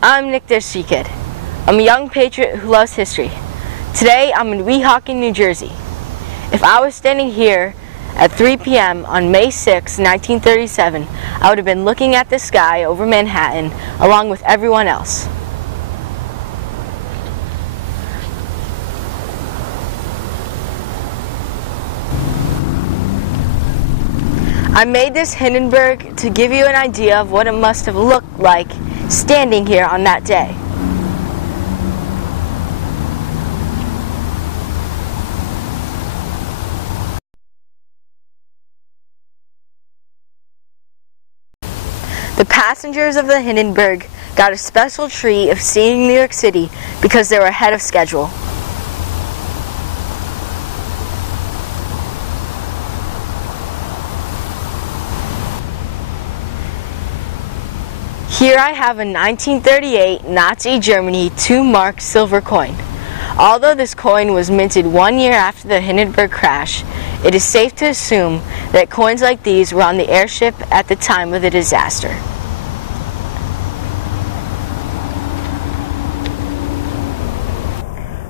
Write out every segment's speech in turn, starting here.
I'm Nick the Sea Kid. I'm a young patriot who loves history. Today I'm in Weehawken, New Jersey. If I was standing here at 3 p.m. on May 6, 1937, I would have been looking at the sky over Manhattan along with everyone else. I made this Hindenburg to give you an idea of what it must have looked like standing here on that day. The passengers of the Hindenburg got a special treat of seeing New York City because they were ahead of schedule. Here I have a 1938 Nazi Germany 2-mark silver coin. Although this coin was minted 1 year after the Hindenburg crash, it is safe to assume that coins like these were on the airship at the time of the disaster.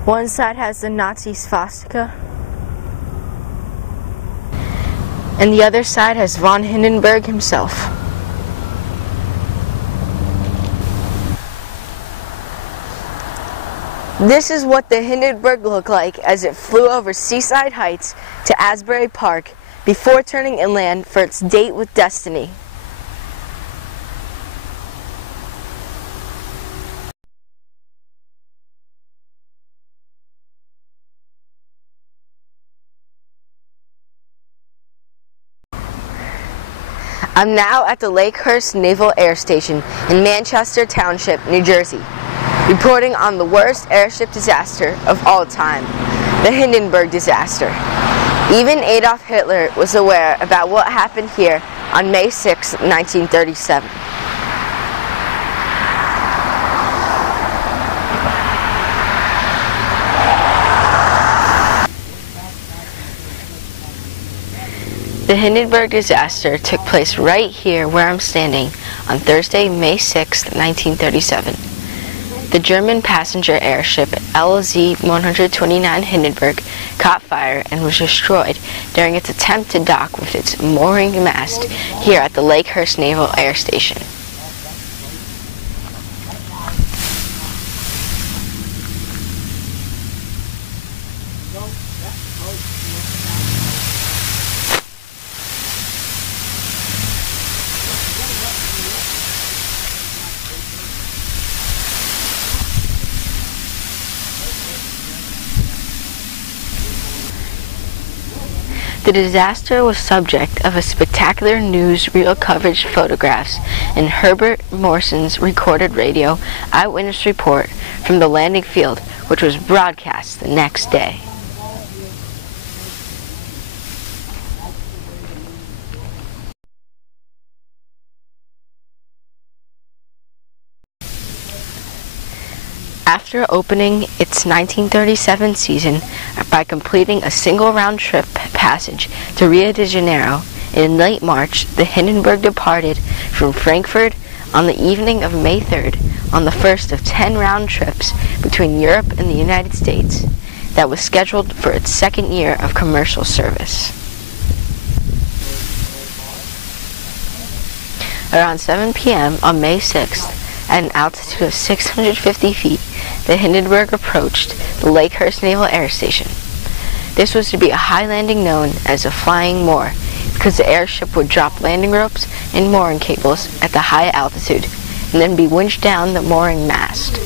One side has the Nazi swastika, and the other side has von Hindenburg himself. This is what the Hindenburg looked like as it flew over Seaside Heights to Asbury Park before turning inland for its date with destiny. I'm now at the Lakehurst Naval Air Station in Manchester Township, New Jersey, reporting on the worst airship disaster of all time, the Hindenburg disaster. Even Adolf Hitler was aware about what happened here on May 6, 1937. The Hindenburg disaster took place right here where I'm standing on Thursday, May 6, 1937. The German passenger airship LZ-129 Hindenburg caught fire and was destroyed during its attempt to dock with its mooring mast here at the Lakehurst Naval Air Station. The disaster was subject of a spectacular newsreel coverage photographs and Herbert Morson's recorded radio eyewitness report from the landing field, which was broadcast the next day. After opening its 1937 season by completing a single round-trip passage to Rio de Janeiro, in late March, the Hindenburg departed from Frankfurt on the evening of May 3rd on the first of 10 round trips between Europe and the United States that was scheduled for its second year of commercial service. Around 7 p.m. on May 6th, at an altitude of 650 feet, the Hindenburg approached the Lakehurst Naval Air Station. This was to be a high landing known as a flying moor because the airship would drop landing ropes and mooring cables at the high altitude and then be winched down the mooring mast.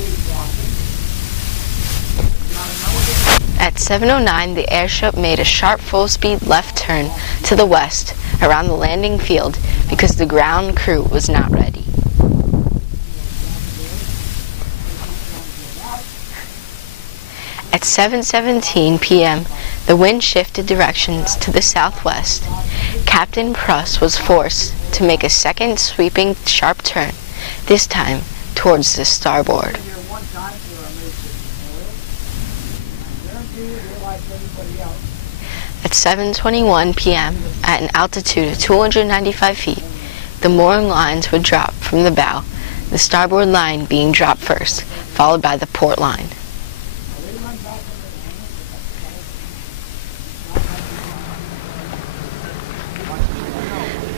At 7:09, the airship made a sharp full-speed left turn to the west around the landing field because the ground crew was not ready. At 7:17 p.m., the wind shifted directions to the southwest. Captain Pruss was forced to make a second sweeping sharp turn, this time towards the starboard. At 7:21 p.m., at an altitude of 295 feet, the mooring lines would drop from the bow the starboard line being dropped first, followed by the port line.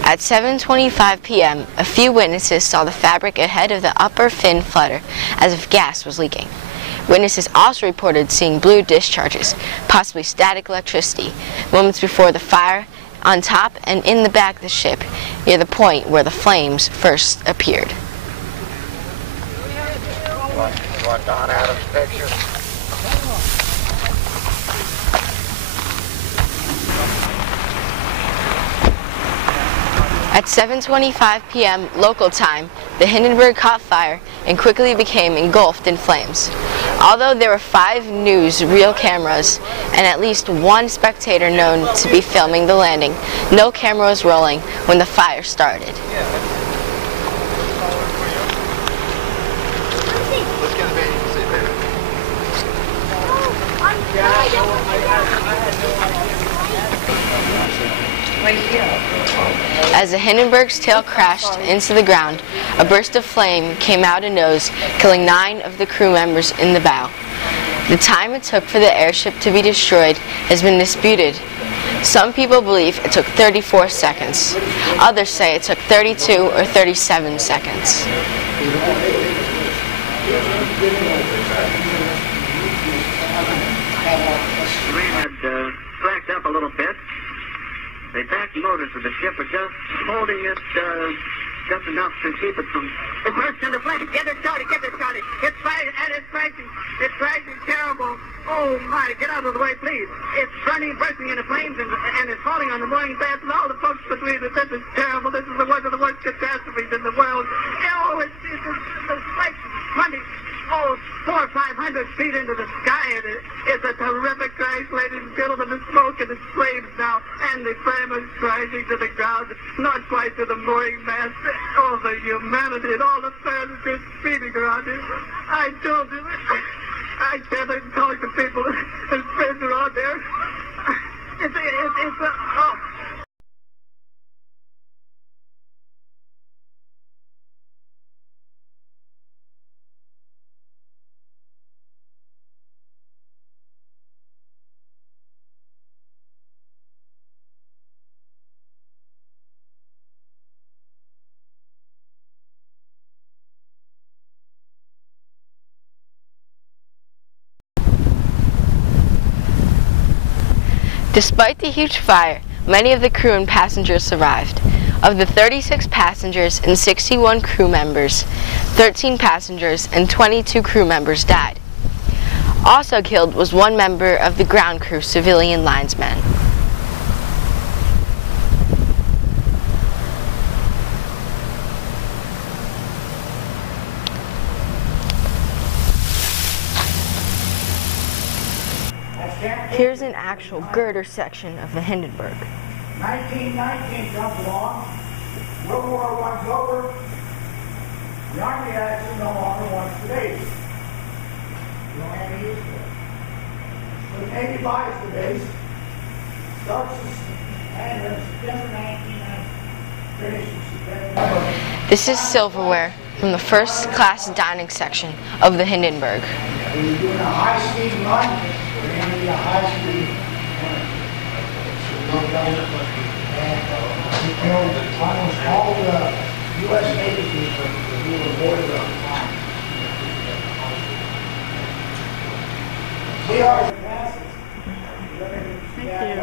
At 7:25 p.m., a few witnesses saw the fabric ahead of the upper fin flutter as if gas was leaking. Witnesses also reported seeing blue discharges, possibly static electricity, moments before the fire on top and in the back of the ship, near the point where the flames first appeared. Want Don Adams' picture? At 7:25 p.m. local time, the Hindenburg caught fire and quickly became engulfed in flames. Although there were 5 newsreel cameras and at least 1 spectator known to be filming the landing, no camera was rolling when the fire started. As the Hindenburg's tail crashed into the ground, a burst of flame came out a nose, killing 9 of the crew members in the bow. The time it took for the airship to be destroyed has been disputed. Some people believe it took 34 seconds. Others say it took 32 or 37 seconds. Rain had slacked up a little bit. The back motors of the ship are just holding it just enough to keep it from... It burst into flames. Get it started, get it started. It's fighting and it's crashing. It's crashing terrible. Oh my, get out of the way, please. It's burning, bursting into flames and it's falling on the mooring mast and all the folks between us. This is terrible. This is one of the worst catastrophes in the world. Oh, it's like 20... 400 or 500 feet into the sky, and it's a terrific crash, ladies and gentlemen. The smoke and the flames now, and the flame is crashing to the ground, not quite to the mooring mast. Oh, the humanity and all the passengers speeding around here. I told you, I can't even talk to people and friends around there. Oh. Despite the huge fire, many of the crew and passengers survived. Of the 36 passengers and 61 crew members, 13 passengers and 22 crew members died. Also killed was 1 member of the ground crew, civilian linesman. Here's an actual girder section of the Hindenburg. 1919 comes along, World War I's over, the Army actually no longer wants the base. You don't have any use for it. So the Navy buys the base, starts and September 1990, This is silverware from the first class dining section of the Hindenburg. when you're doing a high-speed run, you're going to be a high-speed run. And almost all the U.S. Navy people who were boarded on time. They are the passes. Thank you.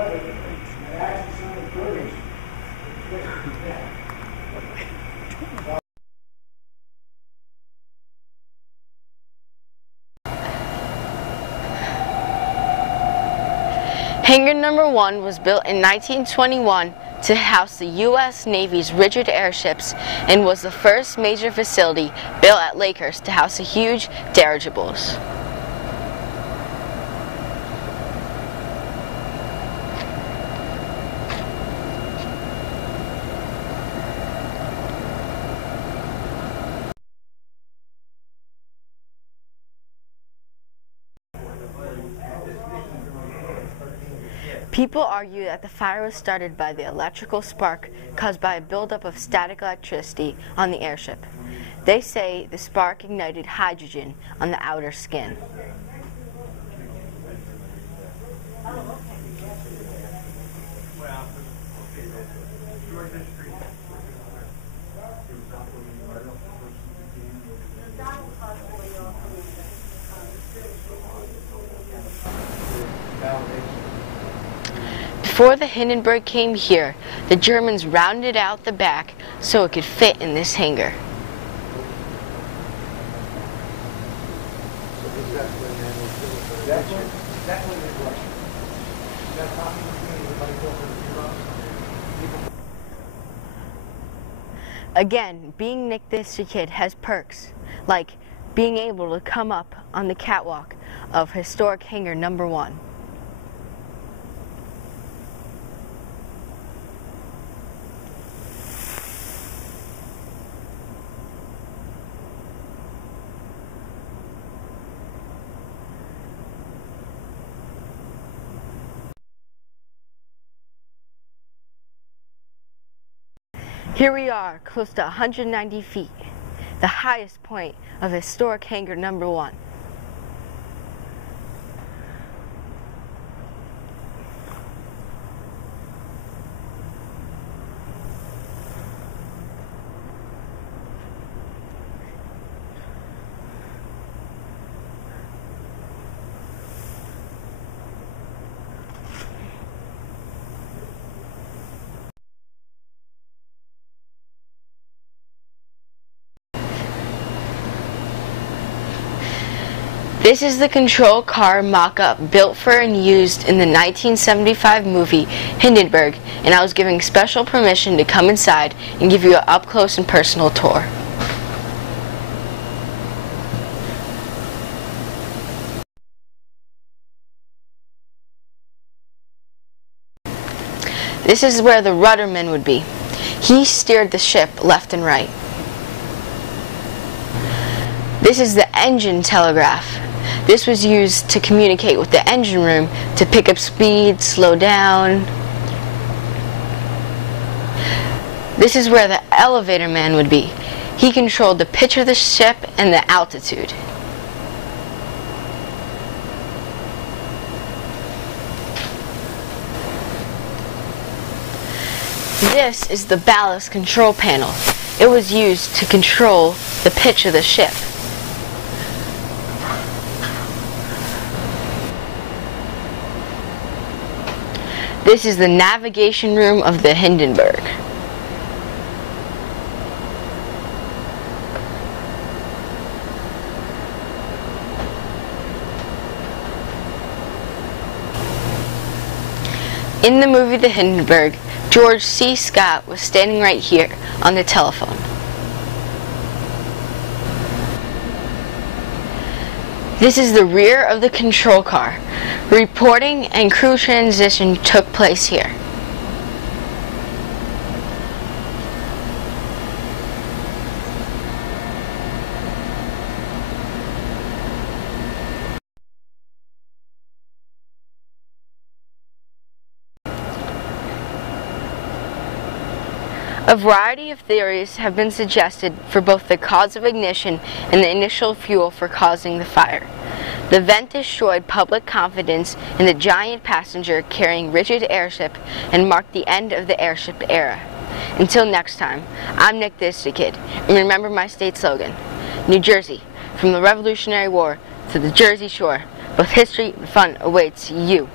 Actually, some of the brigades. Hangar number 1 was built in 1921 to house the U.S. Navy's rigid airships and was the first major facility built at Lakehurst to house the huge dirigibles. People argue that the fire was started by the electrical spark caused by a buildup of static electricity on the airship. They say the spark ignited hydrogen on the outer skin. Before the Hindenburg came here, the Germans rounded out the back so it could fit in this hangar. Again, being Nick this kid has perks, like being able to come up on the catwalk of historic hangar number 1. Here we are, close to 190 feet, the highest point of historic hangar number 1. This is the control car mock-up built for and used in the 1975 movie Hindenburg, and I was given special permission to come inside and give you an up-close and personal tour. This is where the rudderman would be. He steered the ship left and right. This is the engine telegraph. This was used to communicate with the engine room to pick up speed, slow down. This is where the elevator man would be. He controlled the pitch of the ship and the altitude. This is the ballast control panel. It was used to control the pitch of the ship. This is the navigation room of the Hindenburg. In the movie The Hindenburg, George C. Scott was standing right here on the telephone. This is the rear of the control car. Reporting and crew transition took place here. A variety of theories have been suggested for both the cause of ignition and the initial fuel for causing the fire. The event destroyed public confidence in the giant passenger carrying rigid airship and marked the end of the airship era. Until next time, I'm Nick this Kid, and remember my state slogan, New Jersey, from the Revolutionary War to the Jersey Shore, both history and fun awaits you.